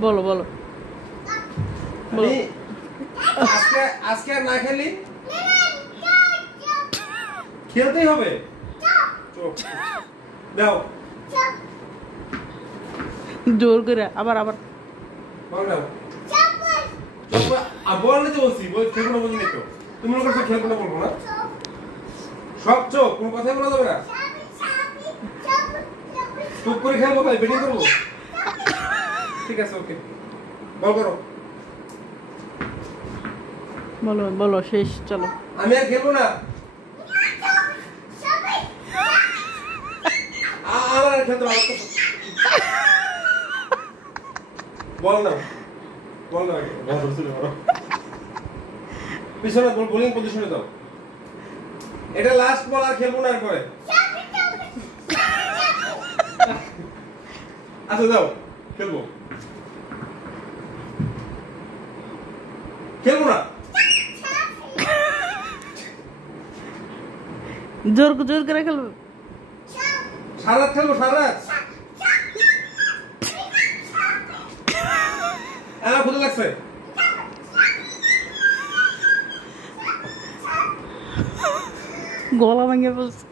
বলো বলো বলো আজকে আর না খেলি খেলতেই হবে দাও জোর করে আবার আবার বললে তো বলছি খেলবো না বলি তো তুমি মনে করছো খেলবো না বলবো না সব চোখ কোনো কথাই বলা যাবে না চুপ করে খেলবো ভাই ব্যাটিং করবো ঠিক আছে ওকে বল করো বলো বলো শেষ চলো আমি আর খেলবো না আমার আর খেলতে ভালো বল না বল না পিছনে বোলিং পজিশনে দাও এটা লাস্ট বল আর খেলবো না এরপরে আচ্ছা দাও খেলবো খেলবো না জোর জোর করে খেলবো সারা রাত খেলবো সারা রাত আমার ক্ষুধা লাগছে গলা ভেঙে বলছে